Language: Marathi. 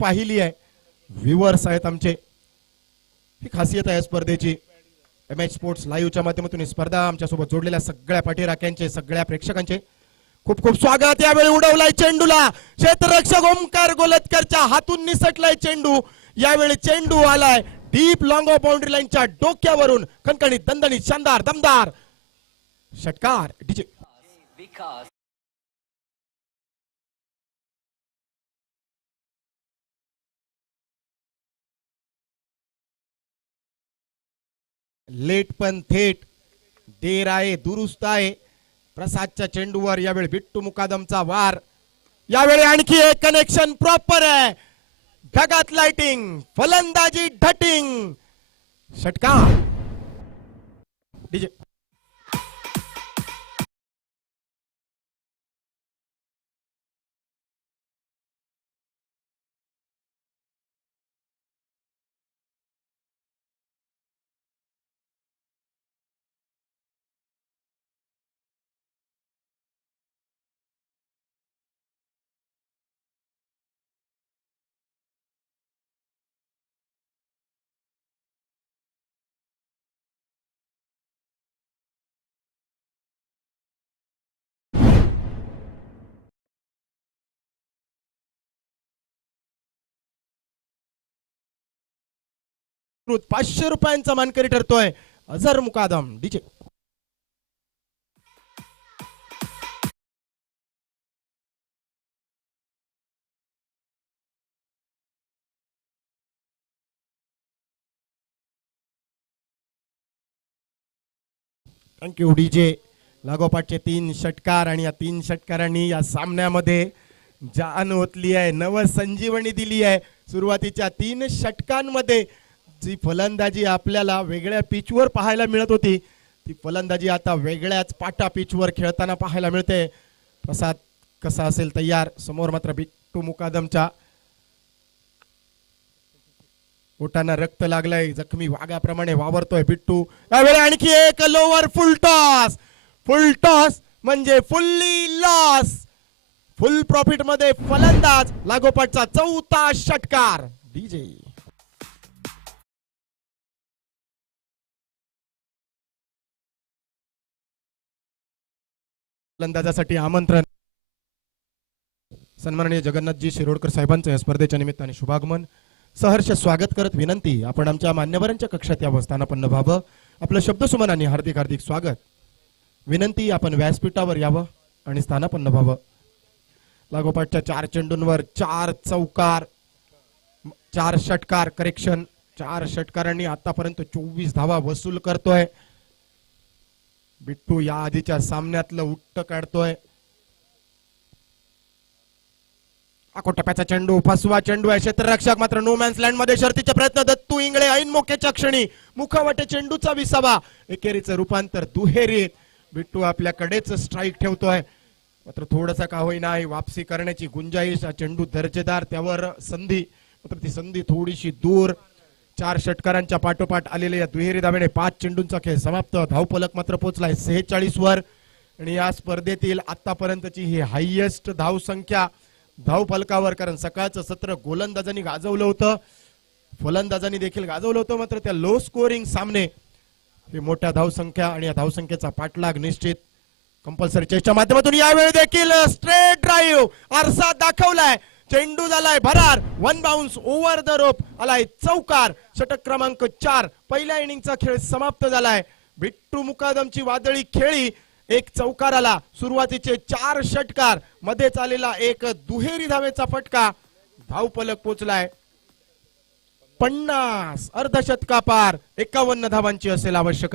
पाहिली आहे. व्ह्युअर्स आहेत आमचे. ही खासियत आहे स्पर्धेची. एम एच स्पोर्ट्स लाईव्हच्या माध्यमातून ही स्पर्धा आमच्यासोबत जोडलेल्या सगळ्या पाठीराख्यांचे सगळ्या प्रेक्षकांचे. खूप खूप स्वागत. यावेळी उडवलाय चेंडूला. क्षेत्ररक्षक ओमकार गोलतकरच्या हातून निसटलाय चेंडू. यावेळी चेंडू आलाय डीप लॉंग ऑफ बाउंड्री लाईनच्या डोक्यावरून. कणकणीत दणदणीत शानदार दमदार. षटकार डीजे. विकास. लेट पण थेट. देर आहे दुरुस्त आहे. प्रसादच्या चेंडूवर यावेळी बिट्टू मुकादमचा वार. यावेळी आणखी एक कनेक्शन प्रॉपर आहे. ढगात लाइटिंग फलंदाजी ढटिंग. षटकार. डीजे. पाचशे रुपयांचा मानकरी ठरतोय. Azhar Mukadam DJ. Thank you DJ लागोपाठचे तीन षटकार आणि या तीन षटकारांनी या सामन्यामध्ये जान ओतली आहे नव संजीवनी दिली आहे. सुरुवातीच्या तीन षटकांमध्ये जी फलंदाजी आपल्याला वेगळ्या पिचवर पाहायला मिळत होती. ती फलंदाजी आता वेगळ्याच पाटा पिचवर खेळताना पाहायला मिळते. प्रसाद कसा असेल तयार? समोर मात्र बिट्टू मुकादमच्या ओटांना रक्त लागलंय. जखमी वाघाप्रमाणे वावरतोय बिट्टू. यावेळी आणखी एक lower full toss full toss म्हणजे फुल्ली लॉस फुल प्रॉफिटमध्ये फलंदाज लागोपाठचा चौथा षटकार. डीजे फलंदाजासाठी आमंत्रण. सन्माननीय जगन्नाथजी शिरोडकर साहेबांचं या स्पर्धेच्या निमित्ताने शुभागमन. सहर्ष स्वागत करत विनंती आपण आमच्या मान्यवरांच्या कक्षात यावं स्थानापन्न व्हावं आपलं शब्दसुमनाने हार्दिक हार्दिक स्वागत. विनंती आपण व्यासपीठावर यावं आणि स्थानापन्न व्हावं लागोपाठच्या चार चेंडूंवर चार चौकार चार षटकार करेक्शन चार षटकारांनी आतापर्यंत चोवीस धावा वसूल करतोय. बिट्टू या आधीच्या सामन्यातलं उट्ट काढतोय. आको टप्प्याचा चेंडू फसवा चेंडू आहे. क्षेत्ररक्षक मात्र नो मॅन्स लँडमध्ये शर्तीचे प्रयत्न दत्तू इंगळे ऐन मोक्याच्या क्षणी. मुखावाटे चेंडूचा विसावा. एकेरीचं रूपांतर दुहेरी बिट्टू आपल्याकडेच स्ट्राईक ठेवतोय. मात्र थोडसा का होईना वापसी करण्याची गुंजाईश हा चेंडू दर्जेदार त्यावर संधी. मात्र ती संधी थोडीशी दूर. चार षटकारांच्या पाठोपाठ आलेल्या या दुहेरी धावेने पाच चेंडूंचा खेळ समाप्त. धावफलक मात्र पोहोचलाय. सेहेचाळीस वर. आणि या स्पर्धेतील आतापर्यंतची ही हायएस्ट धाव संख्या धाव फलकावर कारण सकाळचं सत्र गोलंदाजांनी गाजवलं होतं. फलंदाजांनी देखील गाजवलं होतं मात्र त्या लो स्कोरिंग सामने हे मोठ्या धावसंख्या आणि या धावसंख्येचा पाठलाग निश्चित. कंपल्सरी चेसच्या माध्यमातून यावेळी देखील स्ट्रेट ड्राईव्ह आरसा दाखवलाय. चेंडू झालाय भरार. One bounce over the rope आलाय चौकार. षटक क्रमांक चार. पहिल्या इनिंगचा खेळ समाप्त झालाय. बिट्टू मुकादमची वादळी खेळी. एक चौकार आला. सुरुवातीचे चार षटकार. मध्येच आलेला एक दुहेरी धावेचा फटका. धावपलक पोचलाय. पन्नास. अर्धशतका पार एकावन्न धावांची असेल आवश्यक